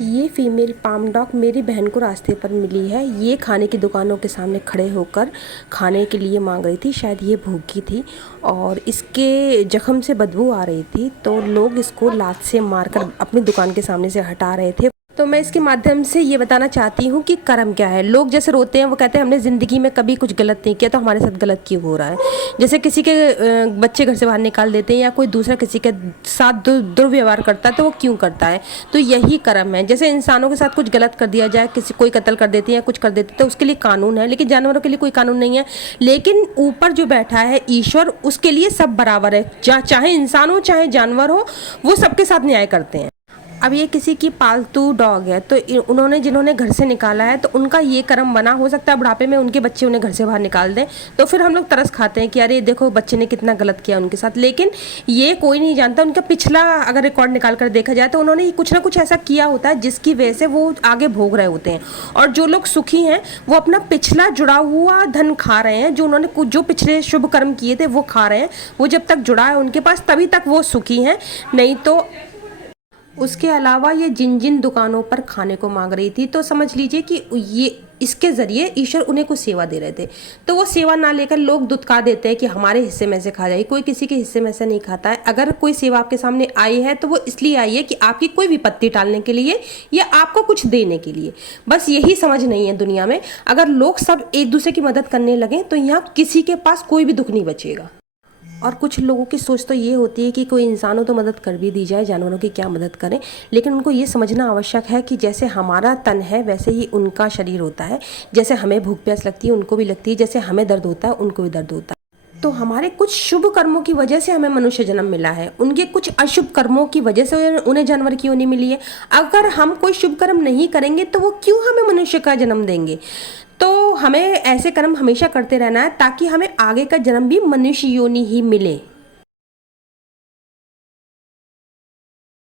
ये female palm dog मेरी बहन को रास्ते पर मिली है। ये खाने की दुकानों के सामने खड़े होकर खाने के लिए मांग रही थी। शायद ये भूखी थी और इसके जख्म से बदबू आ रही थी, तो लोग इसको लात से मारकर अपनी दुकान के सामने से हटा रहे थे। तो मैं इसके माध्यम से ये बताना चाहती हूँ कि कर्म क्या है। लोग जैसे रोते हैं, वो कहते हैं हमने ज़िंदगी में कभी कुछ गलत नहीं किया, तो हमारे साथ गलत क्यों हो रहा है। जैसे किसी के बच्चे घर से बाहर निकाल देते हैं या कोई दूसरा किसी के साथ दुर्व्यवहार करता है, तो वो क्यों करता है। तो यही कर्म है। जैसे इंसानों के साथ कुछ गलत कर दिया जाए, किसी कोई कत्ल कर देते हैं या कुछ कर देते हैं, तो उसके लिए कानून है, लेकिन जानवरों के लिए कोई कानून नहीं है। लेकिन ऊपर जो बैठा है ईश्वर, उसके लिए सब बराबर है। चाहे इंसान हो चाहे जानवर हो, वो सबके साथ न्याय करते हैं। अब ये किसी की पालतू डॉग है, तो उन्होंने जिन्होंने घर से निकाला है, तो उनका ये कर्म बना। हो सकता है बुढ़ापे में उनके बच्चे उन्हें घर से बाहर निकाल दें, तो फिर हम लोग तरस खाते हैं कि अरे देखो बच्चे ने कितना गलत किया उनके साथ। लेकिन ये कोई नहीं जानता, उनका पिछला अगर रिकॉर्ड निकाल कर देखा जाए, तो उन्होंने कुछ ना कुछ ऐसा किया होता है जिसकी वजह से वो आगे भोग रहे होते हैं। और जो लोग सुखी हैं, वो अपना पिछला जुड़ा हुआ धन खा रहे हैं। जो उन्होंने जो पिछले शुभ कर्म किए थे वो खा रहे हैं। वो जब तक जुड़ा है उनके पास, तभी तक वो सुखी हैं। नहीं तो उसके अलावा ये जिन जिन दुकानों पर खाने को मांग रही थी, तो समझ लीजिए कि ये इसके ज़रिए ईश्वर उन्हें कुछ सेवा दे रहे थे। तो वो सेवा ना लेकर लोग दुत्कार देते हैं कि हमारे हिस्से में से खा जाइए। कोई किसी के हिस्से में से नहीं खाता है। अगर कोई सेवा आपके सामने आई है, तो वो इसलिए आई है कि आपकी कोई विपत्ति टालने के लिए या आपको कुछ देने के लिए। बस यही समझ नहीं है दुनिया में। अगर लोग सब एक दूसरे की मदद करने लगें, तो यहाँ किसी के पास कोई भी दुख नहीं बचेगा। और कुछ लोगों की सोच तो ये होती है कि कोई इंसान हो तो मदद कर भी दी जाए, जानवरों की क्या मदद करें। लेकिन उनको ये समझना आवश्यक है कि जैसे हमारा तन है, वैसे ही उनका शरीर होता है। जैसे हमें भूख प्यास लगती है, उनको भी लगती है। जैसे हमें दर्द होता है, उनको भी दर्द होता है। तो हमारे कुछ शुभ कर्मों की वजह से हमें मनुष्य जन्म मिला है, उनके कुछ अशुभ कर्मों की वजह से उन्हें जानवर की योनि मिली है। अगर हम कोई शुभ कर्म नहीं करेंगे, तो वो क्यों हमें मनुष्य का जन्म देंगे। तो हमें ऐसे कर्म हमेशा करते रहना है, ताकि हमें आगे का जन्म भी मनुष्य योनि ही मिले।